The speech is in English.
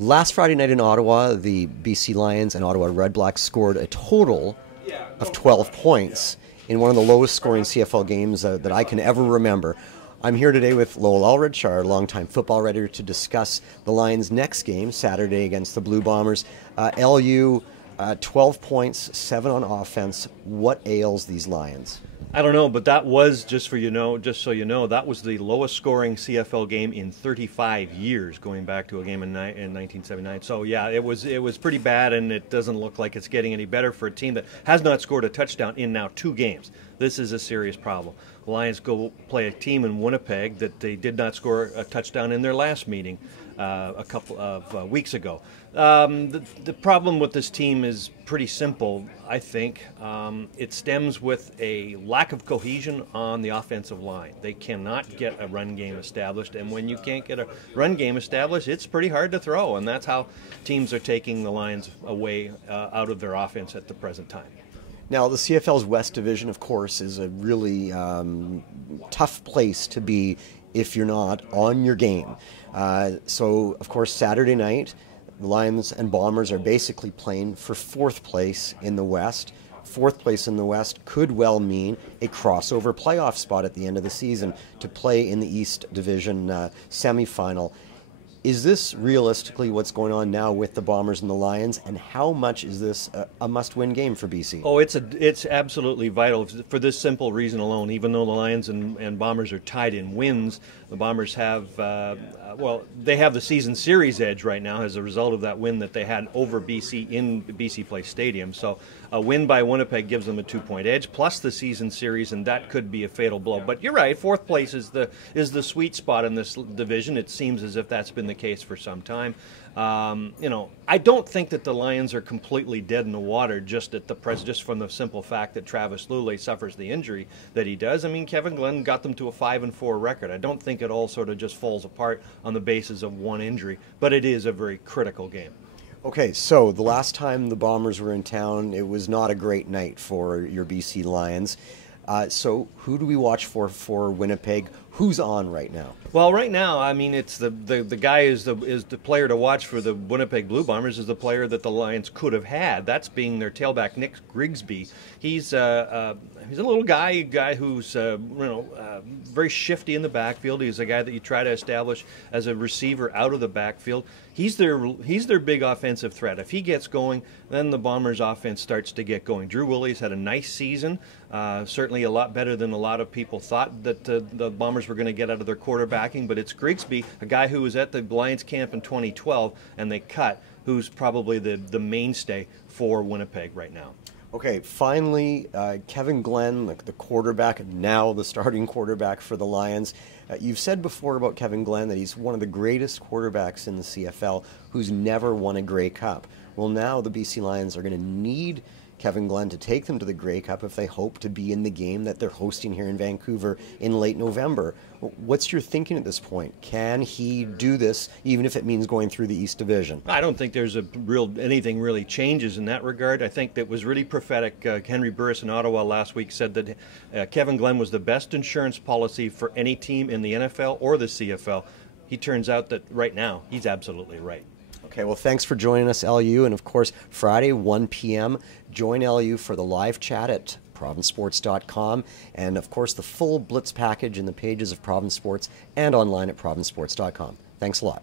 Last Friday night in Ottawa, the BC Lions and Ottawa Redblacks scored a total of 12 points in one of the lowest scoring CFL games that I can ever remember. I'm here today with Lowell Ullrich, our longtime football writer, to discuss the Lions' next game, Saturday against the Blue Bombers. LU, 12 points, 7 on offense. What ails these Lions? I don't know, but that was, just so you know, that was the lowest scoring CFL game in 35 years, going back to a game in 1979. So yeah, it was pretty bad, and it doesn't look like it's getting any better for a team that has not scored a touchdown in now 2 games. This is a serious problem. The Lions go play a team in Winnipeg that they did not score a touchdown in their last meeting a couple of weeks ago. The problem with this team is pretty simple, I think. It stems with a lack of cohesion on the offensive line. They cannot get a run game established, and when you can't get a run game established, it's pretty hard to throw, and that's how teams are taking the Lions away out of their offense at the present time. Now, the CFL's West Division, of course, is a really tough place to be if you're not on your game. So, of course, Saturday night, the Lions and Bombers are basically playing for 4th place in the West. 4th place in the West could well mean a crossover playoff spot at the end of the season to play in the East Division semifinal. Is this realistically what's going on now with the Bombers and the Lions, and how much is this a must-win game for BC? Oh, it's absolutely vital for this simple reason alone. Even though the Lions and Bombers are tied in wins, the Bombers have, they have the season series edge right now as a result of that win that they had over BC in BC Place Stadium. So a win by Winnipeg gives them a 2-point edge, plus the season series, and that could be a fatal blow. But you're right, 4th place is the sweet spot in this division. It seems as if that's been the case for some time. I don't think that the Lions are completely dead in the water just from the simple fact that Travis Lulay suffers the injury that he does. I mean, Kevin Glenn got them to a 5-4 record. I don't think it all sort of just falls apart on the basis of one injury, but it is a very critical game. Okay, so the last time the Bombers were in town, it was not a great night for your BC Lions. So who do we watch for Winnipeg? Who's on right now? Well, right now, I mean, it's the guy is the player to watch for the Winnipeg Blue Bombers is the player that the Lions could have had. That's being their tailback, Nick Grigsby. He's a little guy who's very shifty in the backfield. He's a guy that you try to establish as a receiver out of the backfield. He's their big offensive threat. If he gets going, then the Bombers' offense starts to get going. Drew Willie's had a nice season, certainly a lot better than a lot of people thought that the Bombers were going to get out of their quarterbacking, but it's Grigsby, a guy who was at the Lions camp in 2012, and they cut, who's probably the mainstay for Winnipeg right now. Okay, finally, Kevin Glenn, the quarterback, now the starting quarterback for the Lions. You've said before about Kevin Glenn that he's one of the greatest quarterbacks in the CFL who's never won a Grey Cup. Well, now the BC Lions are going to need Kevin Glenn to take them to the Grey Cup if they hope to be in the game that they're hosting here in Vancouver in late November. What's your thinking at this point? Can he do this even if it means going through the East Division? I don't think there's anything really changes in that regard. I think that was really prophetic. Henry Burris in Ottawa last week said that Kevin Glenn was the best insurance policy for any team in the NFL or the CFL. He turns out that right now he's absolutely right. Okay, well, thanks for joining us, LU. And, of course, Friday, 1 p.m., join LU for the live chat at provincesports.com. And, of course, the full Blitz package in the pages of Province Sports and online at provincesports.com. Thanks a lot.